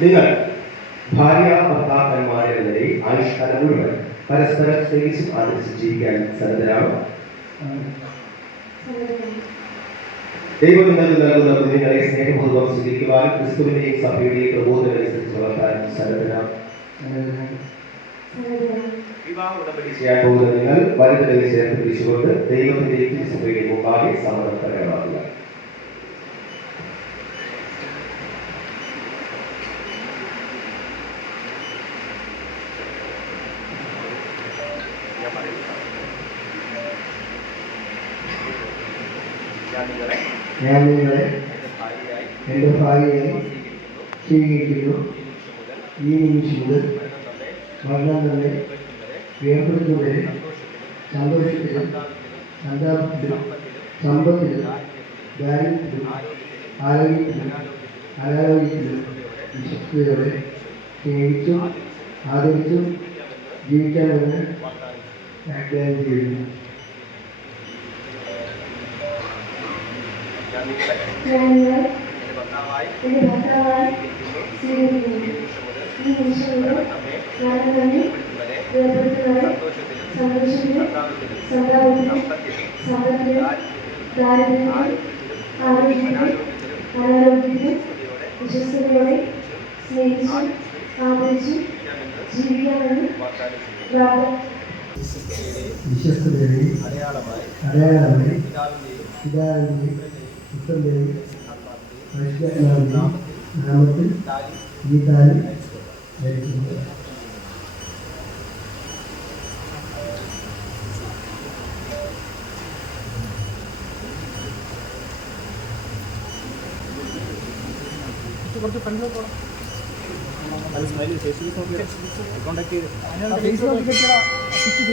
നിങ്ങൾ ഭാര്യ ഭർത്താക്കന്മാരെ എന്ന നിലയിൽ ആയുഷ്കാലം മുഴുവൻ പരസ്പരം സ്നേഹിച്ചും ആദരിച്ച് ജീവിക്കാൻ സന്നദ്ധരാണ്. ദൈവം നിങ്ങൾക്ക് നൽകുന്ന കുഞ്ഞുങ്ങളെ സ്നേഹപൂർവ്വം സ്വീകരിക്കുവാനും ക്രിസ്തുവിന്റെയും സഭയുടെയും പ്രബോധനമനുസരിച്ച് വളർത്താനും സന്നദ്ധരാണ്. വിവാഹ ഉടമ്പടി ചെയ്യാൻ പോകുന്ന നിങ്ങൾ വലുതലിൽ ചേർത്ത് പിടിച്ചുകൊണ്ട് ദൈവത്തിന്റെയും സഭയുടെയും മുമ്പാകെ സമ്മതം പ്രകടമാക്കുക. ഞാൻ നിങ്ങളെ എൻ്റെ ഭാര്യയായി സ്വീകരിക്കുന്നു. ഈ നിമിഷം മുതൽ മരണം തന്നെ വേർപെടുത്തുന്നവരെ സന്തോഷത്തിലും സന്താപത്തിലും സമ്പത്തിലും ദാരിദ്ര്യത്തിലും ആരോഗ്യത്തിലും അനാരോഗ്യത്തിലും വിശ്വസ്തയോടെ സ്നേഹിച്ചും ആദരിച്ചും ജീവിക്കാമെന്ന് വാഗ്ദാനം ചെയ്യുന്നു. വിശ്വസ്തയോടെ സ്നേഹിച്ചും ആദരിച്ചും ജീവിക്കാമെന്ന് വിശ്വസ്തതയുടെയും അടയാളമായി പിതാവിന്റെയും പുത്രന്റെയും പരിശുദ്ധാത്മാവിന്റെയും നാമത്തിൽ ഈ താലി ധരിക്കുന്നു. കുറച്ച് ഫ്രണ്ടിലോട്ട് പോകണം. അത് സ്മൈൽ ഫേസ്ബുക്ക് നോക്കി കോൺടാക്ട് ചെയ്ത് ഫേസ്ബുക്ക്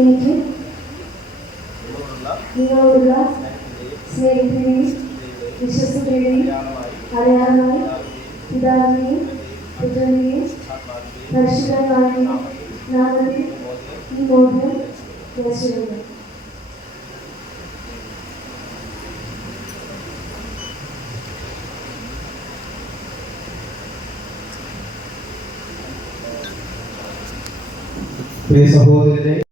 എനിക്ക് നിങ്ങളോടുള്ള സ്നേഹത്തിന്റെയും വിശ്വസ്തതയുടെയും അടയാളമായി പിതാവിനെയും പുത്രനെയും പരിശുദ്ധാത്മാവിനെയും നാമത്തിൽ ഈ മോഹനം ദർശിക്കുന്നു. പ്രിയ സഹോദരനെ